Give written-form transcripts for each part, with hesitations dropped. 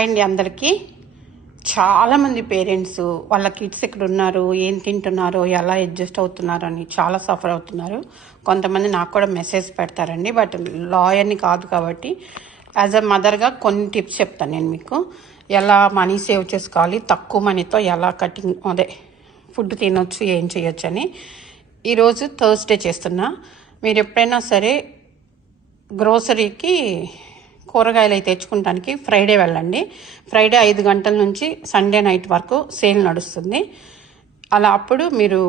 అండి అందరికీ చాలామంది పేరెంట్స్ వాళ్ళ కిడ్స్ ఇక్కడ ఉన్నారు, ఏం తింటున్నారో, ఎలా అడ్జస్ట్ అవుతున్నారు అని చాలా సఫర్ అవుతున్నారు. కొంతమంది నాకు కూడా మెసేజ్ పెడతారండి. బట్ లాయర్ని కాదు కాబట్టి యాజ్ అ మదర్గా కొన్ని టిప్స్ చెప్తాను నేను మీకు. ఎలా మనీ సేవ్ చేసుకోవాలి, తక్కువ మనీతో ఎలా ఫుడ్ తినొచ్చు, ఏం చేయొచ్చు అని. ఈరోజు థర్స్డే చేస్తున్నా. మీరు ఎప్పుడైనా సరే గ్రోసరీకి కూరగాయలు అయితే తెచ్చుకుంటానికి ఫ్రైడే వెళ్ళండి. ఫ్రైడే 5 గంటల నుంచి సండే నైట్ వరకు సేల్ నడుస్తుంది. అలా అప్పుడు మీరు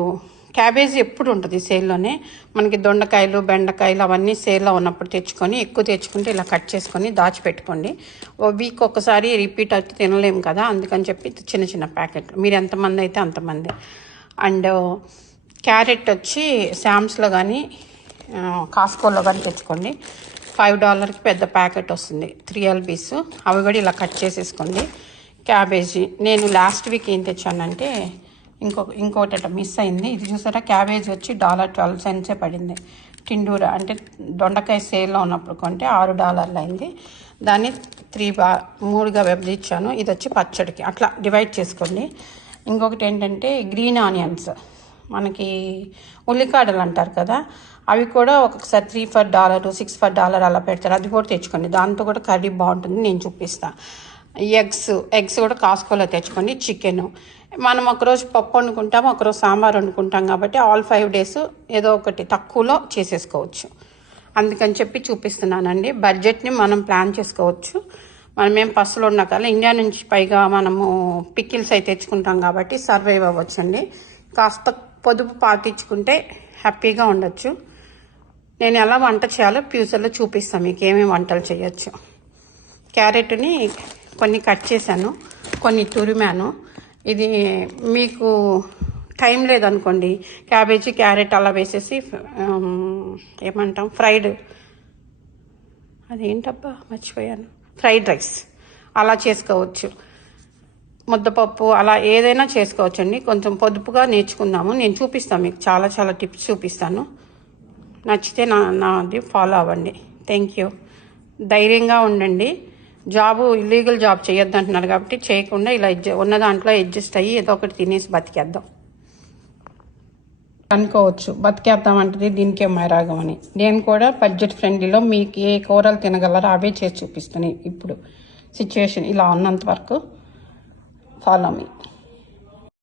క్యాబేజీ ఎప్పుడు ఉంటుంది సేల్లోనే. మనకి దొండకాయలు, బెండకాయలు అవన్నీ సేల్లో ఉన్నప్పుడు తెచ్చుకొని ఎక్కువ తెచ్చుకుంటే ఇలా కట్ చేసుకొని దాచిపెట్టుకోండి. ఓ వీక్ ఒకసారి రిపీట్ అయితే తినలేము కదా, అందుకని చెప్పి చిన్న చిన్న ప్యాకెట్లు మీరు ఎంతమంది అయితే అంతమంది. అండ్ క్యారెట్ వచ్చి శామ్స్లో కానీ కాస్కోలో కానీ తెచ్చుకోండి. $5కి పెద్ద ప్యాకెట్ వస్తుంది, 3 LBs. అవి కూడా ఇలా కట్ చేసేసుకోండి. క్యాబేజీ నేను లాస్ట్ వీక్ ఏం తెచ్చానంటే ఇంకోటి అట్లా మిస్ అయింది. ఇది చూసారా, క్యాబేజీ వచ్చి $1.12 పడింది. టిండూరా అంటే దొండకాయ సేల్లో ఉన్నప్పుడు కొంటే $6 అయింది. దాన్ని 3గా విభజించాను. ఇది వచ్చి పచ్చడికి అట్లా డివైడ్ చేసుకోండి. ఇంకొకటి ఏంటంటే గ్రీన్ ఆనియన్స్, మనకి ఉల్లికాడలు అంటారు కదా, అవి కూడా ఒక్కొక్కసారి $3 for $6 for $1 అలా పెడతారు. అది కూడా తెచ్చుకోండి, దాంతో కూడా కర్రీ బాగుంటుంది. నేను చూపిస్తాను. ఎగ్స్ కూడా కాస్కోలో తెచ్చుకోండి. చికెన్ మనం ఒకరోజు పప్పు వండుకుంటాం, ఒకరోజు సాంబార్ వండుకుంటాం కాబట్టి ఆల్ 5 days ఏదో ఒకటి తక్కువలో చేసేసుకోవచ్చు. అందుకని చెప్పి చూపిస్తున్నానండి. బడ్జెట్ని మనం ప్లాన్ చేసుకోవచ్చు. మనమేం పసులు ఉండకాల ఇండియా నుంచి పైగా మనము పికిల్స్ అయితే తెచ్చుకుంటాం కాబట్టి సర్వైవ్ అవ్వచ్చండి. కాస్త పొదుపు పాటించుకుంటే హ్యాపీగా ఉండొచ్చు. నేను ఎలా వంట చేయాలో ఫ్యూచర్లో చూపిస్తాను మీకు, ఏమేమి వంటలు చేయొచ్చు. క్యారెట్ని కొన్ని కట్ చేశాను, కొన్ని తురిమాను. ఇది మీకు టైం లేదనుకోండి, క్యాబేజీ క్యారెట్ అలా వేసేసి ఏమంటాం ఫ్రైడ్ ఫ్రైడ్ రైస్ అలా చేసుకోవచ్చు. ముద్దపప్పు అలా ఏదైనా చేసుకోవచ్చండి. కొంచెం పొదుపుగా నేర్చుకుందాము. నేను చూపిస్తాను మీకు, చాలా చాలా టిప్స్ చూపిస్తాను. నచ్చితే నాది ఫాలో అవ్వండి. Thank you. ధైర్యంగా ఉండండి. ఇల్లీగల్ జాబ్ చేయొద్దు అంటున్నారు కాబట్టి చేయకుండా ఇలా ఉన్న దాంట్లో అడ్జస్ట్ అయ్యి ఏదో ఒకటి తినేసి బతికేద్దాం అనుకోవచ్చు. బతికేద్దామంటే దీనికే మైరాగం అని. నేను కూడా బడ్జెట్ ఫ్రెండ్లీలో మీకు ఏ కూరలు తినగలరో అవే చేసి చూపిస్తాను. ఇప్పుడు సిచ్యువేషన్ ఇలా ఉన్నంత వరకు ఫాలో మీ.